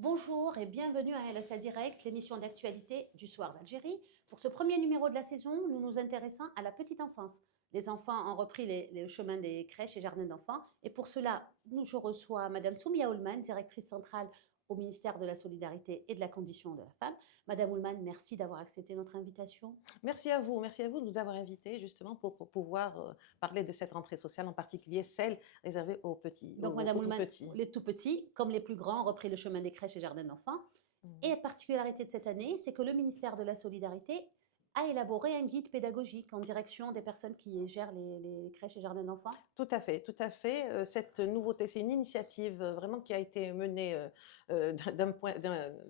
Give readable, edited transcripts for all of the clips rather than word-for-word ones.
Bonjour et bienvenue à LSA Direct, l'émission d'actualité du soir d'Algérie. Pour ce premier numéro de la saison, nous nous intéressons à la petite enfance. Les enfants ont repris les chemins des crèches et jardins d'enfants. Et pour cela, je reçois Madame Soumia Oulman, directrice centrale au ministère de la Solidarité et de la Condition de la Femme. Madame Oulman, merci d'avoir accepté notre invitation. Merci à vous de nous avoir invités justement pour pouvoir parler de cette rentrée sociale, en particulier celle réservée aux petits, Donc, Madame aux tout Oulman, petits. les tout petits, comme les plus grands, ont repris le chemin des crèches et jardins d'enfants. Et la particularité de cette année, c'est que le ministère de la Solidarité a élaboré un guide pédagogique en direction des personnes qui gèrent les crèches et jardins d'enfants. Tout à fait, tout à fait. Cette nouveauté, c'est une initiative vraiment qui a été menée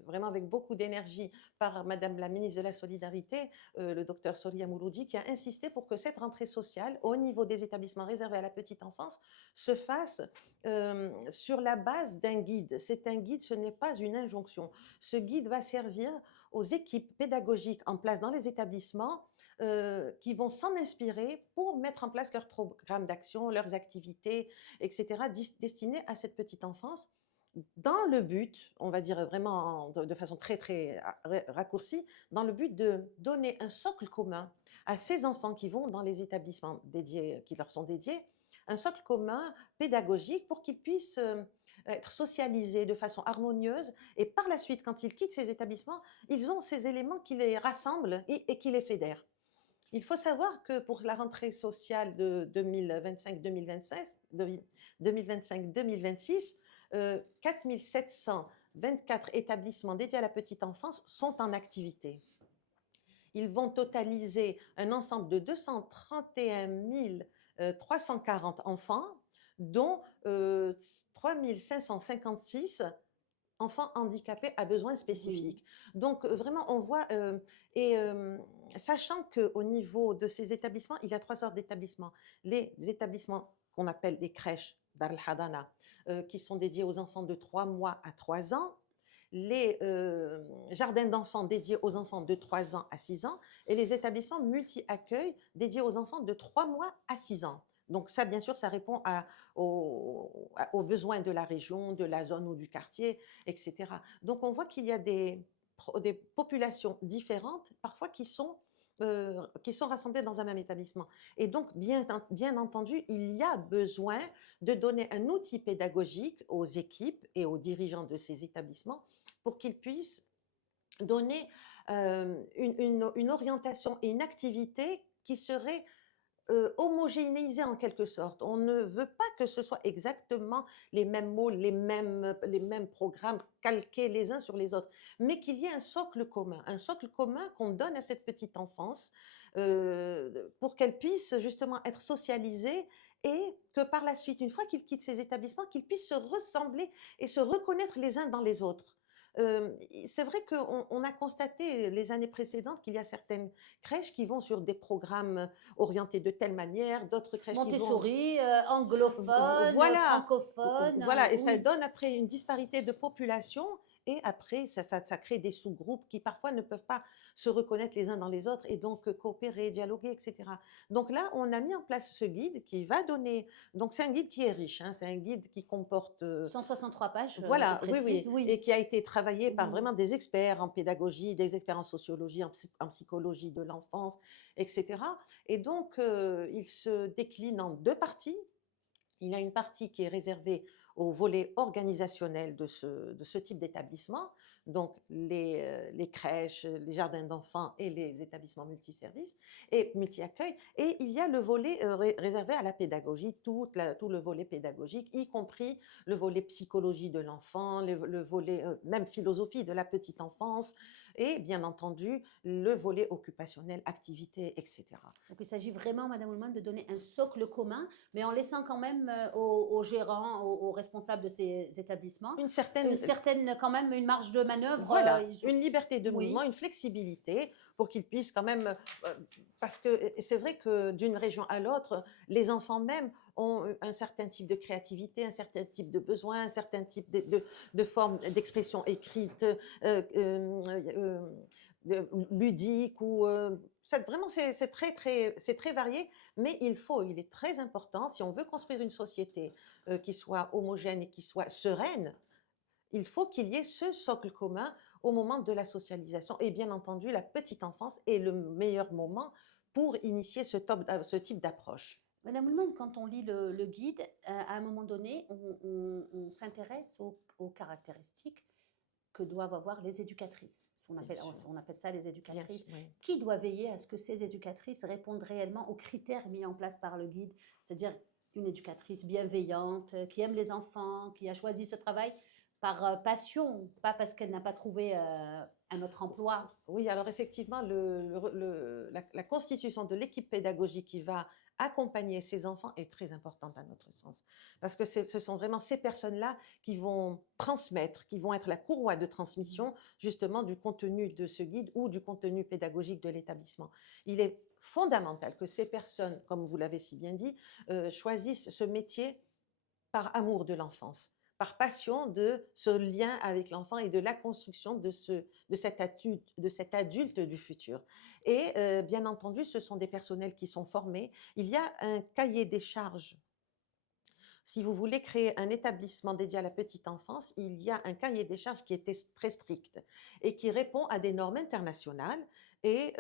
vraiment avec beaucoup d'énergie par Madame la ministre de la Solidarité, le docteur Solia Mouloudi, qui a insisté pour que cette rentrée sociale, au niveau des établissements réservés à la petite enfance, se fasse sur la base d'un guide. C'est un guide, ce n'est pas une injonction. Ce guide va servir aux équipes pédagogiques en place dans les établissements qui vont s'en inspirer pour mettre en place leurs programmes d'action, leurs activités, etc., destinés à cette petite enfance, dans le but, on va dire vraiment de façon très très raccourcie, dans le but de donner un socle commun à ces enfants qui vont dans les établissements dédiés, qui leur sont dédiés, un socle commun pédagogique pour qu'ils puissent être socialisés de façon harmonieuse et par la suite, quand ils quittent ces établissements, ils ont ces éléments qui les rassemblent et qui les fédèrent. Il faut savoir que pour la rentrée sociale de 2025-2026, 4 724 établissements dédiés à la petite enfance sont en activité. Ils vont totaliser un ensemble de 231 340 enfants, dont 3 556 enfants handicapés à besoins spécifiques. Oui. Donc vraiment, on voit, sachant qu'au niveau de ces établissements, il y a 3 sortes d'établissements. Les établissements qu'on appelle les crèches, Dar al-Hadana, qui sont dédiés aux enfants de 3 mois à 3 ans, les jardins d'enfants dédiés aux enfants de 3 ans à 6 ans, et les établissements multi-accueil dédiés aux enfants de 3 mois à 6 ans. Donc ça, bien sûr, ça répond aux besoins de la région, de la zone ou du quartier, etc. Donc on voit qu'il y a des populations différentes, parfois qui sont rassemblées dans un même établissement. Et donc, bien entendu, il y a besoin de donner un outil pédagogique aux équipes et aux dirigeants de ces établissements pour qu'ils puissent donner une orientation et une activité qui serait homogénéisé en quelque sorte. On ne veut pas que ce soit exactement les mêmes mots, les mêmes programmes calqués les uns sur les autres, mais qu'il y ait un socle commun qu'on donne à cette petite enfance pour qu'elle puisse justement être socialisée et que par la suite, une fois qu'ils quittent ces établissements, qu'ils puissent se ressembler et se reconnaître les uns dans les autres. C'est vrai qu'on a constaté les années précédentes qu'il y a certaines crèches qui vont sur des programmes orientés de telle manière, d'autres crèches qui vont… Montessori, anglophone, Voilà, francophone, voilà, et ça oui. donne après une disparité de population. Et après, ça crée des sous-groupes qui parfois ne peuvent pas se reconnaître les uns dans les autres et donc coopérer, dialoguer, etc. Donc là, on a mis en place ce guide qui va donner… Donc c'est un guide qui est riche, hein, c'est un guide qui comporte… 163 pages, je voilà, oui, précise, oui, oui. et qui a été travaillé par vraiment des experts en pédagogie, des experts en sociologie, en psychologie de l'enfance, etc. Et donc, il se décline en 2 parties. Il y a une partie qui est réservée au volet organisationnel de ce type d'établissement, donc les crèches, les jardins d'enfants et les établissements multiservices et multi-accueil. Et il y a le volet réservé à la pédagogie, tout le volet pédagogique, y compris le volet psychologie de l'enfant, le volet même philosophie de la petite enfance et bien entendu le volet occupationnel, activité, etc. Donc il s'agit vraiment, Madame Oulman, de donner un socle commun, mais en laissant quand même aux gérants, aux responsables de ces établissements, Une certaine quand même, une marge de manœuvre. Voilà, une liberté de mouvement, oui. une flexibilité pour qu'ils puissent quand même… parce que c'est vrai que d'une région à l'autre, les enfants même ont un certain type de créativité, un certain type de besoin, un certain type de forme d'expression écrite, ludique ou… vraiment, c'est très varié, mais il est très important, si on veut construire une société qui soit homogène et qui soit sereine, Il faut qu'il y ait ce socle commun au moment de la socialisation. Et bien entendu, la petite enfance est le meilleur moment pour initier ce type d'approche. Madame Oulman, quand on lit le guide, à un moment donné, on s'intéresse aux caractéristiques que doivent avoir les éducatrices. Bien sûr. On appelle ça les Bien éducatrices. sûr, oui. Qui doit veiller à ce que ces éducatrices répondent réellement aux critères mis en place par le guide, c'est-à-dire une éducatrice bienveillante, qui aime les enfants, qui a choisi ce travail par passion, pas parce qu'elle n'a pas trouvé un autre emploi. Oui, alors effectivement, la constitution de l'équipe pédagogique qui va accompagner ces enfants est très importante à notre sens. Parce que ce sont vraiment ces personnes-là qui vont transmettre, qui vont être la courroie de transmission justement du contenu de ce guide ou du contenu pédagogique de l'établissement. Il est fondamental que ces personnes, comme vous l'avez si bien dit, choisissent ce métier par amour de l'enfance, par passion de ce lien avec l'enfant et de la construction de cet adulte du futur. Et bien entendu, ce sont des personnels qui sont formés. Il y a un cahier des charges. Si vous voulez créer un établissement dédié à la petite enfance, il y a un cahier des charges qui est très strict et qui répond à des normes internationales et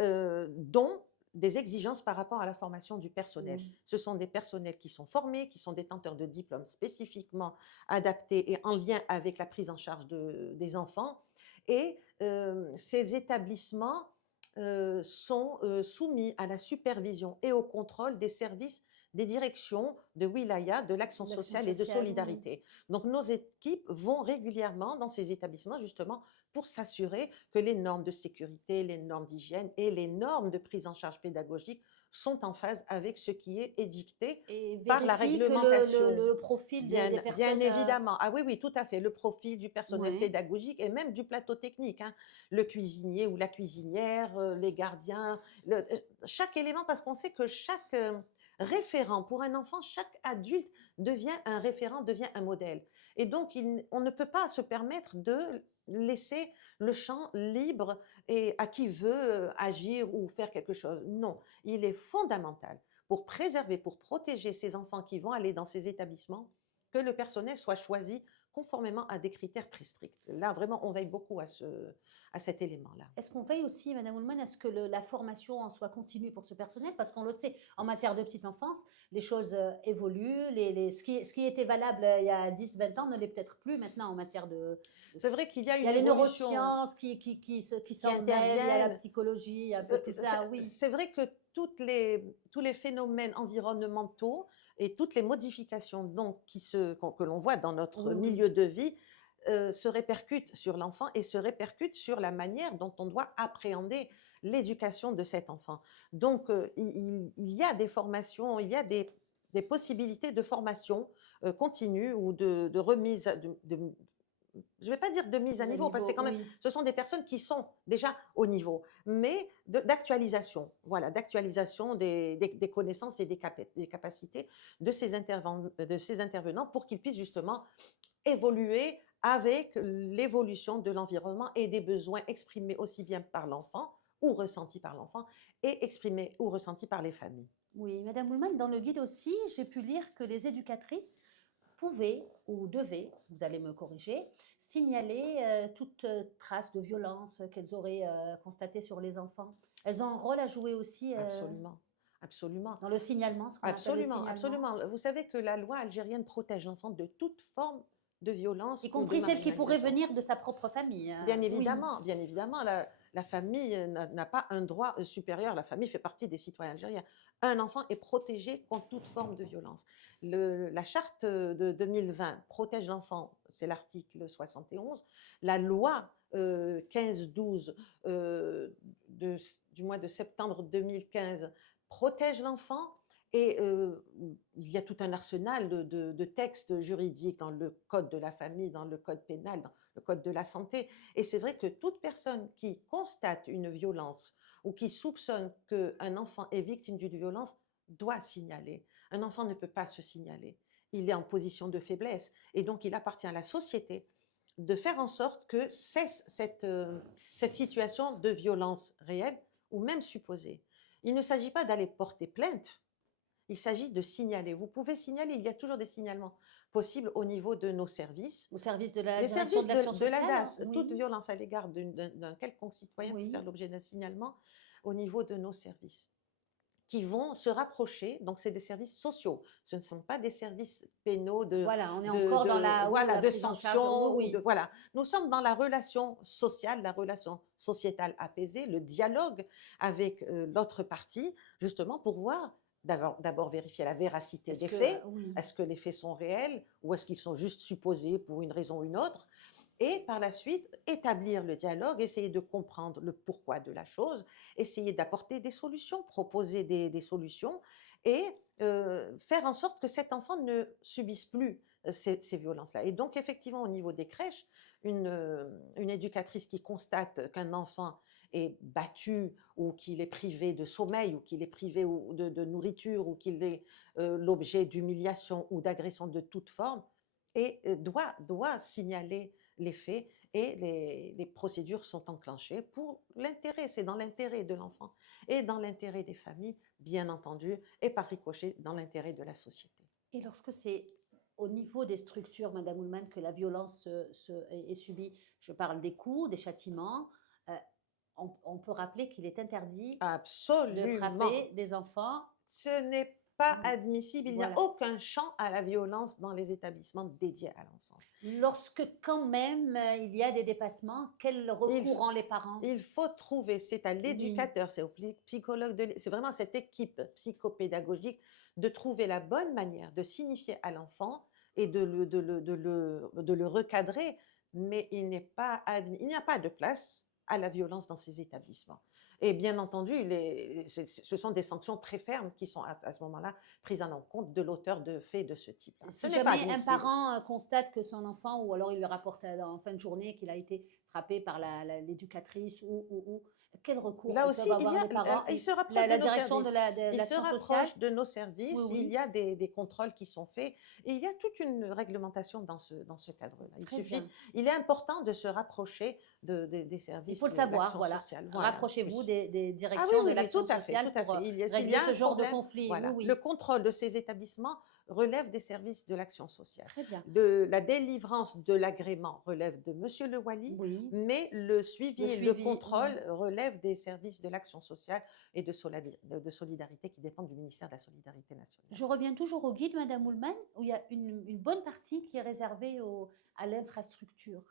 dont des exigences par rapport à la formation du personnel. Mm. Ce sont des personnels qui sont formés, qui sont détenteurs de diplômes spécifiquement adaptés et en lien avec la prise en charge des enfants. Et ces établissements sont soumis à la supervision et au contrôle des services des directions de wilaya, de l'action L'action sociale et de sociale, oui. solidarité. Donc nos équipes vont régulièrement dans ces établissements justement pour s'assurer que les normes de sécurité, les normes d'hygiène et les normes de prise en charge pédagogique sont en phase avec ce qui est édicté Et par la vérifie que réglementation. le profil des Bien personnes. évidemment. Ah oui, oui, tout à fait. Le profil du personnel Ouais. pédagogique et même du plateau technique, hein. Le cuisinier ou la cuisinière, les gardiens, chaque élément, parce qu'on sait que chaque référent pour un enfant, chaque adulte devient un référent, devient un modèle. Et donc, on ne peut pas se permettre de laisser le champ libre et à qui veut agir ou faire quelque chose. Non, il est fondamental pour préserver, pour protéger ces enfants qui vont aller dans ces établissements, que le personnel soit choisi conformément à des critères très stricts. Là, vraiment, on veille beaucoup à cet élément-là. Est-ce qu'on veille aussi, Madame Oulman, à ce que la formation en soit continue pour ce personnel? Parce qu'on le sait, en matière de petite enfance, les choses évoluent. Ce qui était valable il y a 10, 20 ans ne l'est peut-être plus maintenant en matière de. C'est vrai qu'il y a Il une y a les évolution neurosciences qui s'en mêlent, il y a la interviennent. psychologie, il y a un peu tout ça, oui. C'est vrai que tous les phénomènes environnementaux et toutes les modifications donc, que l'on voit dans notre Oui, oui. milieu de vie se répercutent sur l'enfant et se répercutent sur la manière dont on doit appréhender l'éducation de cet enfant. Donc, il y a des formations, il y a des possibilités de formation continue ou de remise, je ne vais pas dire de mise à Le niveau, parce que niveau, quand même, oui. ce sont des personnes qui sont déjà au niveau, mais d'actualisation, voilà, d'actualisation des connaissances et des capacités de ces intervenants pour qu'ils puissent justement évoluer avec l'évolution de l'environnement et des besoins exprimés aussi bien par l'enfant ou ressentis par l'enfant et exprimés ou ressentis par les familles. Oui, Madame Oulman, dans le guide aussi, j'ai pu lire que les éducatrices pouvaient ou devaient, vous allez me corriger, signaler toute trace de violence qu'elles auraient constatée sur les enfants. Elles ont un rôle à jouer aussi Absolument, absolument. dans le signalement, ce qu'on appelle le Absolument, signalement. absolument. Vous savez que la loi algérienne protège l'enfant de toute forme de violence Y ou de compris celle qui pourrait marginalisation. venir de sa propre famille. Oui. Bien évidemment, la famille n'a pas un droit supérieur. La famille fait partie des citoyens algériens. Un enfant est protégé contre toute forme de violence. La charte de 2020 protège l'enfant, c'est l'article 71. La loi 15-12 du mois de septembre 2015 protège l'enfant. Et il y a tout un arsenal de textes juridiques dans le code de la famille, dans le code pénal, dans le code de la santé. Et c'est vrai que toute personne qui constate une violence ou qui soupçonne qu'un enfant est victime d'une violence doit signaler. Un enfant ne peut pas se signaler. Il est en position de faiblesse. Et donc, il appartient à la société de faire en sorte que cesse cette situation de violence réelle ou même supposée. Il ne s'agit pas d'aller porter plainte. Il s'agit de signaler. Vous pouvez signaler, il y a toujours des signalements possible au niveau de nos services. Au service de la Les direction services de l'action de la sociale? DAS, toute Oui, violence à l'égard d'un quelconque citoyen peut oui. faire l'objet d'un signalement au niveau de nos services qui vont se rapprocher. Donc, c'est des services sociaux. Ce ne sont pas des services pénaux Voilà, on est encore dans la voilà, de prise en charge. sanctions. Oui, oui. Voilà. Nous sommes dans la relation sociale, la relation sociétale apaisée, le dialogue avec l'autre partie, justement pour voir, d'abord vérifier la véracité Est-ce des que, faits. oui. Est-ce que les faits sont réels ou est-ce qu'ils sont juste supposés pour une raison ou une autre? Et par la suite, établir le dialogue, essayer de comprendre le pourquoi de la chose, essayer d'apporter des solutions, proposer des solutions et faire en sorte que cet enfant ne subisse plus ces violences-là. Et donc, effectivement, au niveau des crèches, une éducatrice qui constate qu'un enfant est battu ou qu'il est privé de sommeil ou qu'il est privé de nourriture ou qu'il est l'objet d'humiliation ou d'agression de toute forme, et doit signaler les faits et les procédures sont enclenchées pour l'intérêt, c'est dans l'intérêt de l'enfant et dans l'intérêt des familles, bien entendu, et par ricochet dans l'intérêt de la société. Et lorsque c'est au niveau des structures, Madame Oulman, que la violence est subie, je parle des coups, des châtiments, euh, on peut rappeler qu'il est interdit de Absolument. frapper des enfants. Ce n'est pas Oui, admissible, il n'y a voilà. aucun champ à la violence dans les établissements dédiés à l'enfance. Lorsque quand même il y a des dépassements, quel recours ont les parents? Il faut trouver, c'est à Oui, l'éducateur, c'est au psychologue, c'est vraiment cette équipe psychopédagogique de trouver la bonne manière de signifier à l'enfant et de le recadrer, mais il n'y a pas de place à la violence dans ces établissements. Et bien entendu, ce sont des sanctions très fermes qui sont à ce moment-là prises en compte de l'auteur de faits de ce type. Ce si n'est pas jamais un admissible. parent constate que son enfant, ou alors il lui rapporte en fin de journée qu'il a été frappé par l'éducatrice, quel recours Là peuvent aussi, avoir les parents? il se rapproche La de nos direction services. de Il se l'action sociale? rapproche de nos services, Oui, il oui, y a des contrôles qui sont faits et il y a toute une réglementation dans ce cadre-là. très bien. Il est important de se rapprocher des Il services faut le de savoir, l'action voilà. sociale. Voilà, Rapprochez-vous oui. des Ah oui, directions de oui, l'action tout à fait, sociale tout à pour fait. S'il y régler a ce un genre de problème, conflit. voilà, Oui, le oui, contrôle de ces établissements relève des services de l'action sociale. très bien. La délivrance de l'agrément relève de Monsieur le Wali, Oui, mais le suivi et le suivi, contrôle oui. relèvent des services de l'action sociale et de solidarité qui dépendent du ministère de la Solidarité nationale. Je reviens toujours au guide, Madame Oulman, où il y a une bonne partie qui est réservée à l'infrastructure.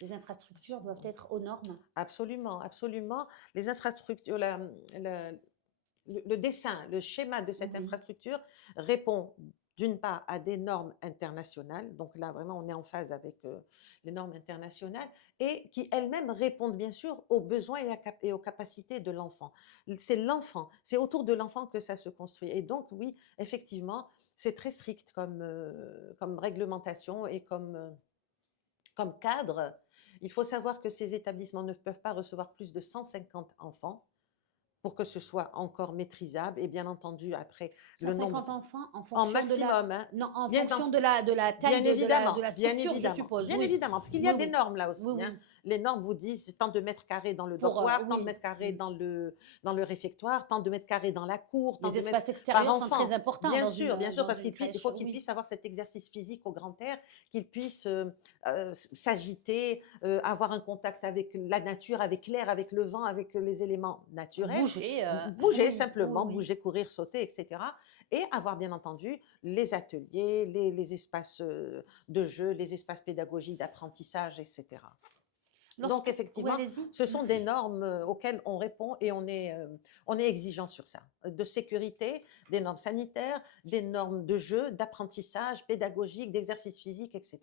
Les infrastructures doivent être aux normes. Absolument, absolument. Les infrastructures, le dessin, le schéma de cette Oui. infrastructure répond d'une part à des normes internationales, donc là vraiment on est en phase avec les normes internationales, et qui elles-mêmes répondent bien sûr aux besoins et aux capacités de l'enfant. C'est autour de l'enfant que ça se construit. Et donc oui, effectivement, c'est très strict comme réglementation et comme cadre. Il faut savoir que ces établissements ne peuvent pas recevoir plus de 150 enfants pour que ce soit encore maîtrisable et bien entendu après le 150 nombre enfants en en fonction de la, maximum, hein, non, en bien, fonction de la taille bien évidemment, de la bien structure, je évidemment, suppose. bien Oui, évidemment, parce qu'il y oui, a des oui. normes là Oui, aussi, hein. oui. Les normes vous disent tant de mètres carrés dans le Pour, dortoir, tant de oui. mètres carrés dans le réfectoire, tant de mètres carrés dans la cour, tant Les de mètres espaces par extérieurs sont enfant. très importants Bien dans sûr, dans parce une il crèche. faut qu'il Oui. puisse avoir cet exercice physique au grand air, qu'il puisse s'agiter, avoir un contact avec la nature, avec l'air, avec le vent, avec les éléments naturels. Bouger. Bouger Oui, simplement, oui, oui. bouger, courir, sauter, etc. Et avoir bien entendu les ateliers, les espaces de jeu, les espaces pédagogiques d'apprentissage, etc. Donc Oui, effectivement, allez-y. ce sont des normes auxquelles on répond et on est exigeant sur ça. De sécurité, des normes sanitaires, des normes de jeu, d'apprentissage pédagogique, d'exercice physique, etc.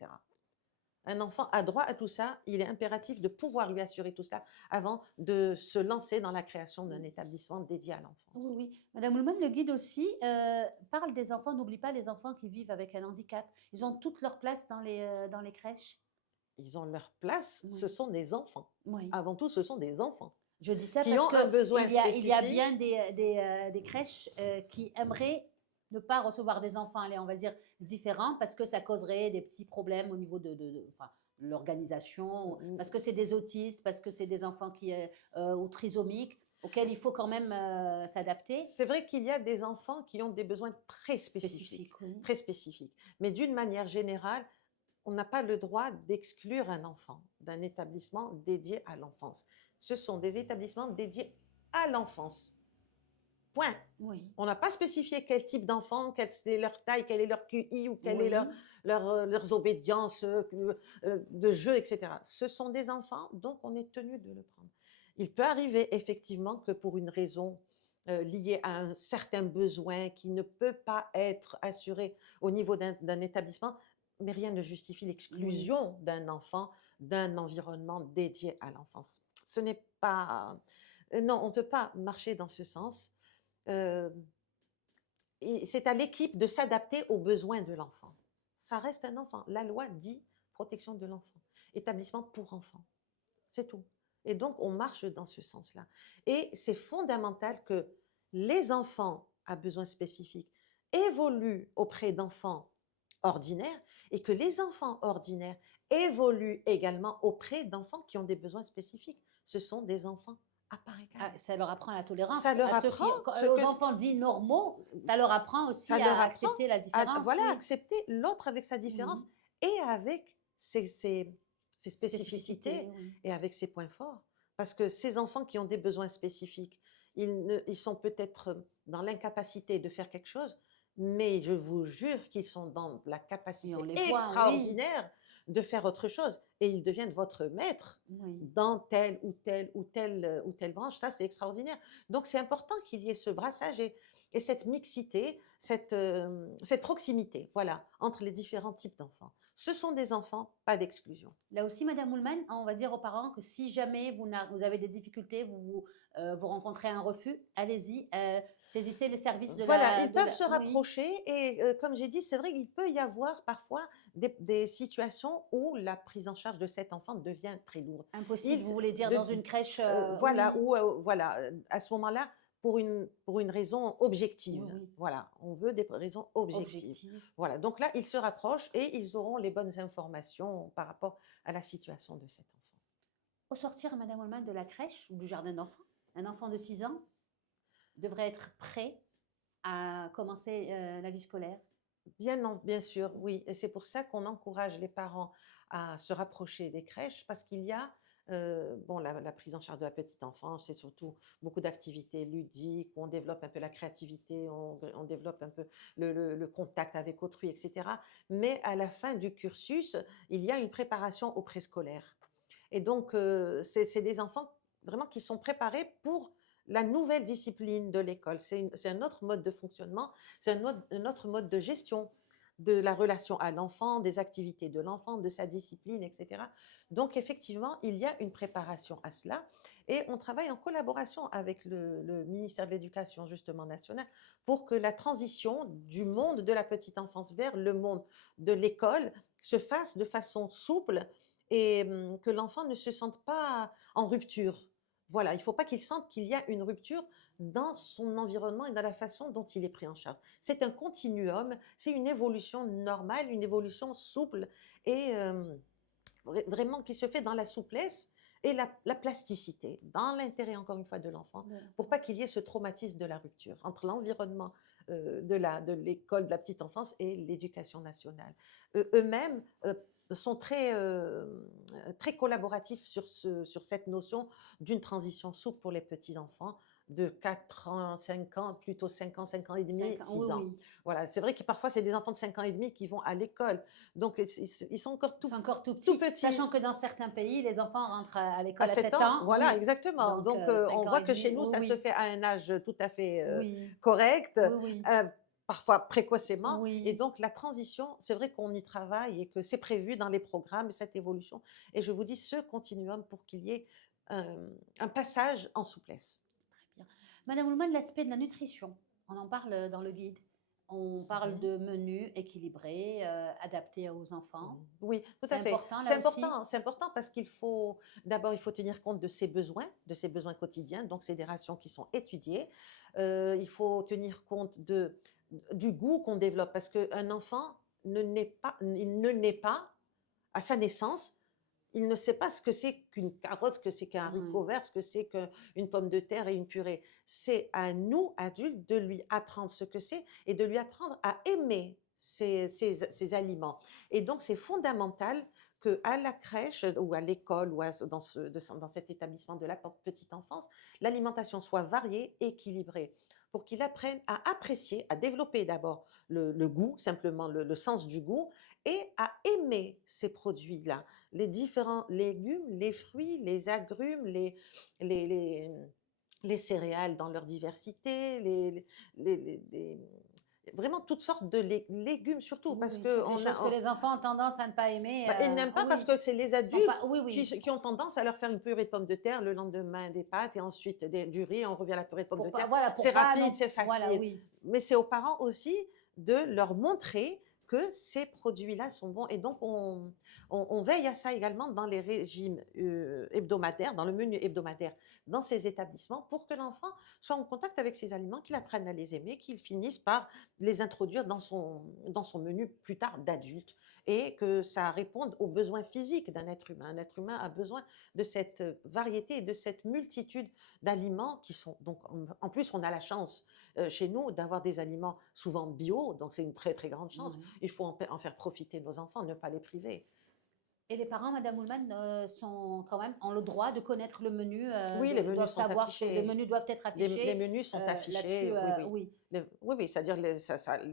Un enfant a droit à tout ça, il est impératif de pouvoir lui assurer tout ça avant de se lancer dans la création d'un établissement dédié à Oui, l'enfance. oui. Madame Oulman, le guide aussi parle des enfants. N'oublie pas les enfants qui vivent avec un handicap. Ils ont toute leur place dans les crèches. Ils ont leur place, Oui. ce sont des enfants. Oui. Avant tout, ce sont des enfants Je dis ça qui parce ont un besoin qu'il y a spécifique. bien des crèches qui aimeraient ne pas recevoir des enfants, allez, on va dire, différents, parce que ça causerait des petits problèmes au niveau enfin, l'organisation, parce que c'est des autistes, parce que c'est des enfants qui ou trisomiques. auquel il faut quand même s'adapter. C'est vrai qu'il y a des enfants qui ont des besoins très spécifiques, Spécifique, oui. très spécifiques. Mais d'une manière générale, on n'a pas le droit d'exclure un enfant d'un établissement dédié à l'enfance. Ce sont des établissements dédiés à l'enfance. Point. Oui. On n'a pas spécifié quel type d'enfant, quelle est leur taille, quel est leur QI ou quelle est Oui. leurs obédiences de jeu, etc. Ce sont des enfants, donc on est tenu de le prendre. Il peut arriver effectivement que pour une raison liée à un certain besoin qui ne peut pas être assuré au niveau d'un établissement, mais rien ne justifie Oui. l'exclusion d'un enfant d'un environnement dédié à l'enfance. Ce n'est pas... non, on ne peut pas marcher dans ce sens. Euh, et c'est à l'équipe de s'adapter aux besoins de l'enfant. Ça reste un enfant. La loi dit protection de l'enfant, établissement pour enfants. C'est tout. Et donc, on marche dans ce sens-là. Et c'est fondamental que les enfants à besoins spécifiques évoluent auprès d'enfants ordinaires et que les enfants ordinaires évoluent également auprès d'enfants qui ont des besoins spécifiques. Ce sont des enfants à part égale. Ah, ça leur apprend la tolérance. Ça leur À ceux qui, apprend ce aux que enfants dits normaux, ça leur apprend aussi ça leur à apprend accepter la à différence. voilà, Oui. accepter l'autre avec sa différence Mhm. et avec ses spécificités Spécificité, oui. et avec ses points forts. Parce que ces enfants qui ont des besoins spécifiques, ils sont peut-être dans l'incapacité de faire quelque chose, mais je vous jure qu'ils sont dans la Et on capacité les voit, oui. extraordinaire de faire autre chose. Et ils deviennent votre maître Oui. dans telle ou telle branche. Ça, c'est extraordinaire. Donc, c'est important qu'il y ait ce brassage et cette mixité, cette proximité, voilà, entre les différents types d'enfants. Ce sont des enfants, pas d'exclusion. Là aussi, Madame Oulman, on va dire aux parents que si jamais vous avez des difficultés, vous rencontrez un refus, allez-y, saisissez les services de Voilà, la... ils peuvent se Oui, rapprocher et comme j'ai dit, c'est vrai qu'il peut y avoir parfois des situations où la prise en charge de cet enfant devient très lourde. impossible, Il, vous voulez dire de- dans une crèche... voilà, oui, ou voilà, à ce moment-là, pour une raison objective. oui, oui, Voilà, on veut des raisons objectives. objectif. Voilà, donc là, ils se rapprochent et ils auront les bonnes informations par rapport à la situation de cet enfant. Au sortir, Madame Oulman, de la crèche ou du jardin d'enfants, un enfant de 6 ans devrait être prêt à commencer la vie scolaire. Bien sûr, oui. Et c'est pour ça qu'on encourage les parents à se rapprocher des crèches parce qu'il y a bon, la prise en charge de la petite enfance, c'est surtout beaucoup d'activités ludiques, on développe un peu la créativité, on développe un peu le contact avec autrui, etc. Mais à la fin du cursus, il y a une préparation au préscolaire. Et donc, c'est des enfants vraiment qui sont préparés pour la nouvelle discipline de l'école. C'est un autre mode de fonctionnement, c'est un autre mode de gestion de la relation à l'enfant, des activités de l'enfant, de sa discipline, etc. Donc, effectivement, il y a une préparation à cela et on travaille en collaboration avec le ministère de l'Éducation, justement, nationale, pour que la transition du monde de la petite enfance vers le monde de l'école se fasse de façon souple et que l'enfant ne se sente pas en rupture. Voilà, il ne faut pas qu'il sente qu'il y a une rupture dans son environnement et dans la façon dont il est pris en charge. C'est un continuum, c'est une évolution normale, une évolution souple et vraiment qui se fait dans la souplesse et la plasticité, dans l'intérêt, encore une fois, de l'enfant, pour pas qu'il y ait ce traumatisme de la rupture entre l'environnement de l'école de la petite enfance et l'éducation nationale. Eux-mêmes sont très collaboratifs sur cette notion d'une transition souple pour les petits-enfants de 4 ans, 5 ans, plutôt 5 ans et demi, 5 ans, 6 oui, ans. oui. Voilà, c'est vrai que parfois, c'est des enfants de 5 ans et demi qui vont à l'école. Donc, ils sont encore C'est encore tout tout petit, petits. sachant que dans certains pays, les enfants rentrent à l'école À à 7 7 ans, ans. voilà, Oui. exactement. Donc, Donc, 5 on ans voit et que demi, chez nous, oui, ça se oui. fait à un âge tout à fait Oui, correct, oui, oui. parfois précocement. Oui. Et donc, la transition, c'est vrai qu'on y travaille et que c'est prévu dans les programmes, cette évolution. Et je vous dis ce continuum pour qu'il y ait un passage en souplesse. Très bien. Madame Oulman, l'aspect de la nutrition, on en parle dans le guide. On parle Mhm. de menus équilibrés, adaptés aux enfants. Oui, tout C'est à fait. important là aussi. C'est important parce d'abord, il faut tenir compte de ses besoins quotidiens. Donc, c'est des rations qui sont étudiées. Il faut tenir compte du goût qu'on développe parce qu'un enfant il ne naît pas à sa naissance il ne sait pas ce que c'est qu'une carotte, ce que c'est qu'un Ouais. haricot vert, ce que c'est qu'une pomme de terre et une purée. C'est à nous, adultes, de lui apprendre ce que c'est et de lui apprendre à aimer ces aliments. Et donc, c'est fondamental qu'à la crèche ou à l'école ou dans cet établissement de la petite enfance, l'alimentation soit variée, équilibrée, pour qu'il apprenne à apprécier, à développer d'abord le goût, simplement le sens du goût, et à aimer ces produits-là, les différents légumes, les fruits, les agrumes, les, les, les céréales dans leur diversité, vraiment toutes sortes de légumes, surtout Oui, parce oui. que Des choses que les enfants ont tendance à ne pas aimer. ils n'aiment pas parce Oui, que c'est les ils sont adultes pas. Oui, oui. qui ont tendance à leur faire une purée de pommes de terre, le lendemain des pâtes et ensuite du riz, on revient à la purée de pommes de Pour pas, terre. voilà, C'est pour pas rapide, non. c'est Voilà, facile. oui. Mais c'est aux parents aussi de leur montrer que ces produits-là sont bons. Et donc, on veille à ça également dans les régimes hebdomadaires, dans le menu hebdomadaire, dans ces établissements, pour que l'enfant soit en contact avec ces aliments, qu'il apprenne à les aimer, qu'il finisse par les introduire dans son menu plus tard d'adulte, et que ça réponde aux besoins physiques d'un être humain. Un être humain a besoin de cette variété et de cette multitude d'aliments qui sont donc en plus on a la chance chez nous d'avoir des aliments souvent bio, donc c'est une très très grande chance. Ouais. Il faut en faire profiter nos enfants, ne pas les priver. Et les parents, Madame Oulman, sont quand même ont le droit de connaître le menu, Oui, les menus doivent sont savoir ce que les affichés. menus doivent être Les affichés menus sont là-dessus. affichés, oui, oui. Oui, Oui, oui, c'est-à-dire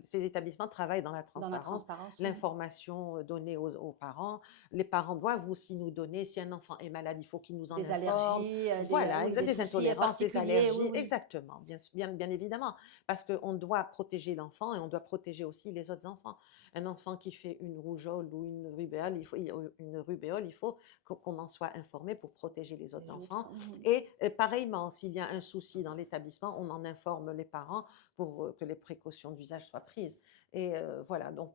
ces établissements travaillent dans la dans la transparence, transparence, oui. l'information donnée aux parents. Les parents doivent aussi nous donner, si un enfant est malade, il faut qu'il nous en Des informe. allergies, Voilà, oui, exact, des des soucis intolérances, des particuliers, oui, allergies, oui. exactement, bien évidemment, parce qu'on doit protéger l'enfant et on doit protéger aussi les autres enfants. Un enfant qui fait une rougeole ou une rubéole, il faut qu'on en soit informé pour protéger les autres Les enfants. autres, oui. Et pareillement, s'il y a un souci dans l'établissement, on en informe les parents pour que les précautions d'usage soient prises. Et voilà, donc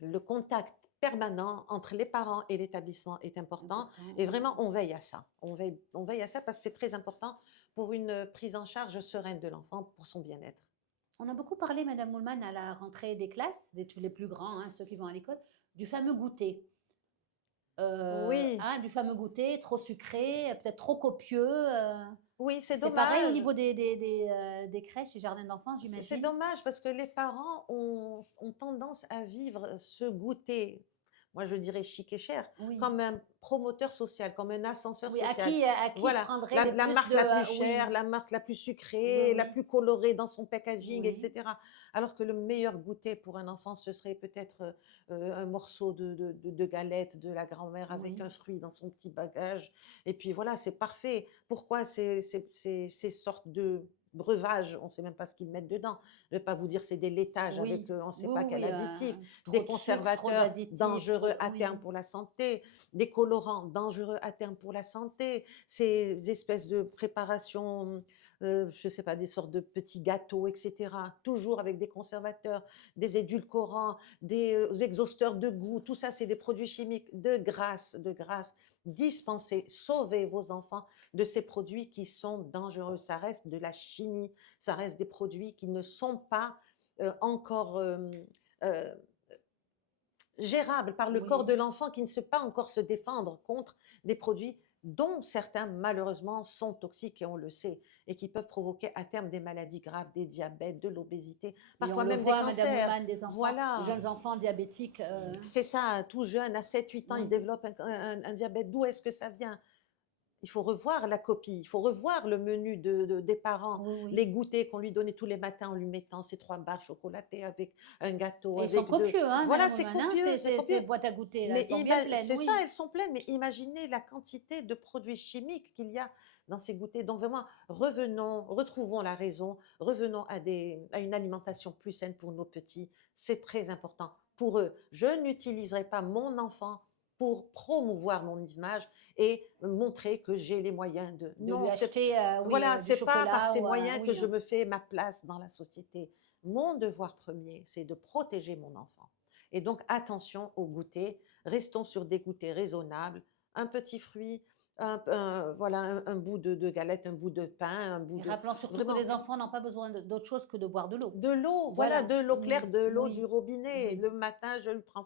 le contact permanent entre les parents et l'établissement est important. Et Oui. vraiment, on veille à ça. On veille à ça parce que c'est très important pour une prise en charge sereine de l'enfant, pour son bien-être. On a beaucoup parlé, Madame Moulman, à la rentrée des classes, les plus grands, hein, ceux qui vont à l'école, du fameux goûter. Oui, Du fameux goûter trop sucré, peut-être trop copieux. oui, c'est C'est pareil au dommage. niveau des crèches et jardins d'enfants, C'est j'imagine. dommage parce que les parents ont tendance à vivre ce goûter, moi je dirais chic et cher, Oui. comme un promoteur social, comme un ascenseur Oui, social. à qui Voilà, prendrait les la plus marque de. la plus chère, Oui, la marque la plus oui, sucrée, la oui, plus colorée dans son packaging, oui, etc. Alors que le meilleur goûter pour un enfant, ce serait peut-être un morceau de galette de la grand-mère avec oui. un fruit dans son petit bagage. Et puis voilà, c'est parfait. Pourquoi ces sortes de breuvages, on ne sait même pas ce qu'ils mettent dedans. Je ne vais pas vous dire c'est des laitages avec Oui, on ne sait oui, pas oui, quel oui, additif, trop des de sucre, trop conservateurs d'additifs, dangereux à oui, terme pour la santé, des colorants dangereux à terme pour la santé, ces espèces de préparations, je ne sais pas, des sortes de petits gâteaux, etc. Toujours avec des conservateurs, des édulcorants, des exhausteurs de goût, tout ça c'est des produits chimiques de grâce. Dispensez, sauvez vos enfants de ces produits qui sont dangereux. Ça reste de la chimie, ça reste des produits qui ne sont pas encore euh, gérables par le corps de oui. l'enfant, qui ne sait pas encore se défendre contre des produits dont certains malheureusement sont toxiques et on le sait, et qui peuvent provoquer à terme des maladies graves, des diabètes, de l'obésité, Et on parfois le même des voit, Madame cancers. Oulman, des enfants, des Voilà, jeunes enfants diabétiques. c'est ça, tout jeune, à 7 8 ans, il Oui, développe un diabète. D'où est-ce que ça vient? Il faut revoir la copie, il faut revoir le menu des parents, oui, oui. les goûters qu'on lui donnait tous les matins en lui mettant ces 3 barres chocolatées avec un gâteau, Et ils sont avec deux. copieux, hein, Voilà, Madame c'est Oulman, hein, copieux, c'est ces copieux. boîtes à goûter, là, elles Mais sont bien pleines, c'est ça, oui. elles sont pleines, mais imaginez la quantité de produits chimiques qu'il y a dans ces goûters. Donc vraiment, revenons, retrouvons la raison, revenons à une alimentation plus saine pour nos petits. C'est très important pour eux. Je n'utiliserai pas mon enfant pour promouvoir mon image et montrer que j'ai les moyens de. De lui Non, acheter, oui, voilà, du c'est pas par chocolat ces ou moyens que oui. je me fais ma place dans la société. Mon devoir premier, c'est de protéger mon enfant. Et donc, attention au goûter. Restons sur des goûters raisonnables. Un petit fruit, voilà, un bout de galette, un bout de pain, un bout Et de. rappelant surtout que Vraiment, les enfants n'ont pas besoin d'autre chose que de boire de l'eau. de l'eau, voilà, Voilà, de l'eau claire, de l'eau du oui, robinet. oui. Le matin, je lui prends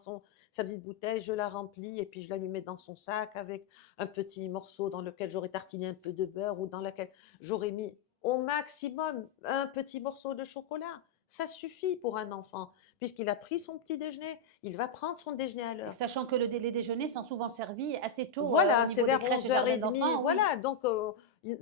sa petite bouteille, je la remplis et puis je la lui mets dans son sac avec un petit morceau dans lequel j'aurais tartiné un peu de beurre ou dans lequel j'aurais mis au maximum un petit morceau de chocolat. Ça suffit pour un enfant, puisqu'il a pris son petit déjeuner, il va prendre son déjeuner à Et l'heure. sachant que les déjeuners sont souvent servis assez tôt au Voilà, c'est niveau des vers crèches et jardins 11h30, d'enfants, oui. voilà, donc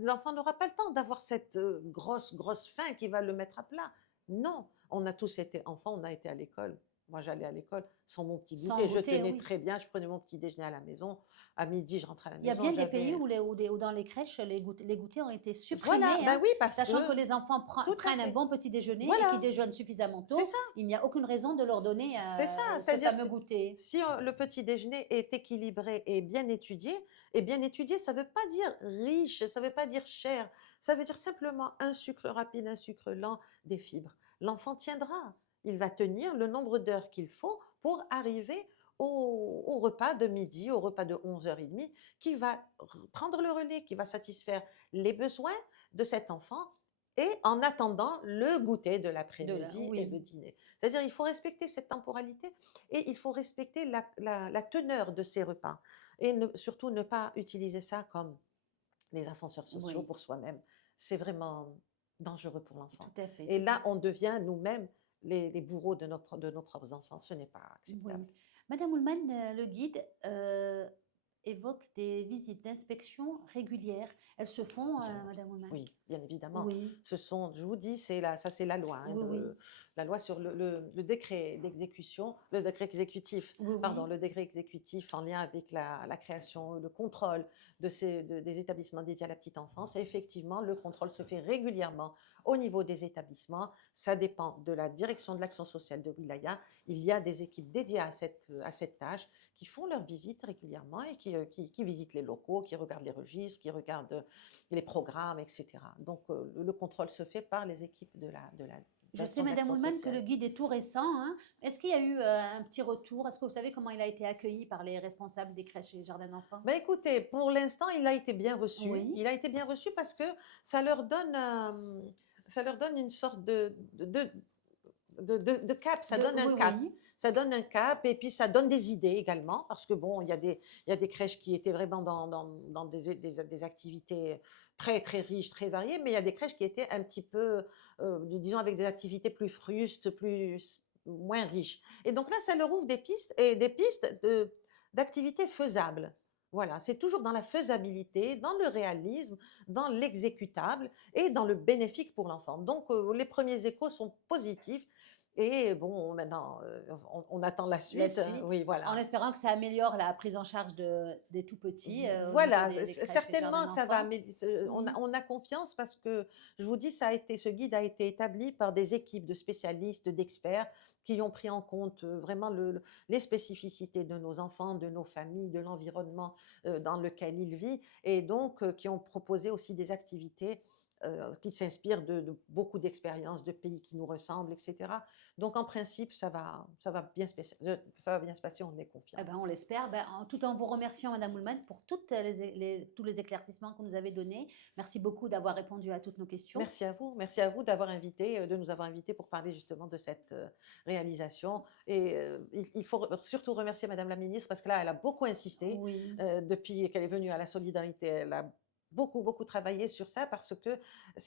l'enfant n'aura pas le temps d'avoir cette grosse faim qui va le mettre à plat. Non, on a tous été enfants, on a été à l'école. Moi, j'allais à l'école sans mon petit Sans goûter. Je goûter, tenais oui. très bien, je prenais mon petit déjeuner à la maison. À midi, je rentrais à la Il y a maison, bien des pays j'avais... où, où dans les crèches, les goûters ont été Voilà, supprimés, ben hein, oui, parce sachant que que, les enfants tout à prennent un fait. bon petit déjeuner et qu'ils Voilà, déjeunent suffisamment c'est tôt. ça. Il n'y a aucune raison de leur donner C'est ça, ce c'est-à-dire fameux goûter. si le petit déjeuner est équilibré et bien étudié, ça ne veut pas dire riche, ça ne veut pas dire cher, ça veut dire simplement un sucre rapide, un sucre lent, des fibres. L'enfant tiendra, il va tenir le nombre d'heures qu'il faut pour arriver au repas de midi, au repas de 11h30, qui va prendre le relais, qui va satisfaire les besoins de cet enfant et en attendant le goûter de l'après-midi et Oui, le dîner. C'est-à-dire il faut respecter cette temporalité et il faut respecter la teneur de ces repas et surtout ne pas utiliser ça comme des ascenseurs sociaux oui, pour soi-même. C'est vraiment dangereux pour tout l'enfant. à fait. Et là, on devient nous-mêmes les bourreaux de nos propres enfants. Ce n'est pas acceptable. Oui. Madame Oulman, le guide évoque des visites d'inspection régulières. Elles se font, Bien, Madame Oulman? oui, bien évidemment. Oui, Ce sont, je vous dis, ça c'est la loi, hein, oui, oui, la loi sur le décret d'exécution, le décret exécutif, oui, pardon, oui. le décret exécutif en lien avec la création, le contrôle des établissements dédiés à la petite enfance. Et effectivement, le contrôle se fait régulièrement au niveau des établissements. Ça dépend de la direction de l'action sociale de Wilaya. Il y a des équipes dédiées à cette tâche qui font leurs visites régulièrement et qui visitent les locaux, qui regardent les registres, qui regardent les programmes, etc. Donc, le contrôle se fait par les équipes de la Je sais, direction de Madame l'action Oulman, que le sociale. guide est tout récent, hein. Est-ce qu'il y a eu un petit retour? Est-ce que vous savez comment il a été accueilli par les responsables des crèches et jardins d'enfants? Ben écoutez, pour l'instant, il a été bien reçu. Oui, Il a été bien reçu parce que ça leur donne, ça leur donne une sorte de cap, ça donne un oui, cap. oui. Ça donne un cap et puis ça donne des idées également parce que bon, il y a des crèches qui étaient vraiment dans des activités très riches, très variées, mais il y a des crèches qui étaient un petit peu, disons, avec des activités plus frustes, moins riches. Et donc là, ça leur ouvre des pistes et des pistes d'activités faisables. Voilà, c'est toujours dans la faisabilité, dans le réalisme, dans l'exécutable et dans le bénéfique pour l'enfant. Donc, les premiers échos sont positifs et bon, maintenant, on attend la La suite. suite, Oui, en voilà. espérant que ça améliore la prise en charge des tout petits au niveau Voilà, des crèches et jardins certainement que ça va, d'enfants. mais Mhm. on a confiance parce que je vous dis, ce guide a été établi par des équipes de spécialistes, d'experts qui ont pris en compte vraiment les spécificités de nos enfants, de nos familles, de l'environnement dans lequel ils vivent et donc qui ont proposé aussi des activités qui s'inspirent beaucoup d'expériences de pays qui nous ressemblent, etc. Donc en principe, ça va bien se passer, on est Eh confiant. ben, on l'espère. Ben, tout en vous remerciant, Madame Oulman, pour tous les éclaircissements que vous nous avez donnés. Merci beaucoup d'avoir répondu à toutes nos questions. Merci à vous d'avoir invité, de nous avoir invités pour parler justement de cette réalisation. Et il faut surtout remercier Madame la ministre parce que là, elle a beaucoup insisté Oui, depuis qu'elle est venue à la solidarité. Elle a beaucoup travaillé sur ça parce que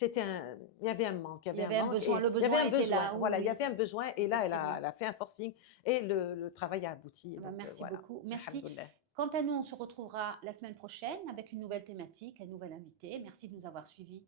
il y avait un manque, il y il y avait un avait un manque besoin. et Le il y avait besoin un était besoin. là. Oui, Voilà, il y oui, avait un besoin et là, effectivement. elle a fait un forcing et le travail a abouti. Eh ben, Donc merci voilà, beaucoup. Merci. alhamdoulilah. Quant à nous, on se retrouvera la semaine prochaine avec une nouvelle thématique, un nouvel invité. Merci de nous avoir suivis.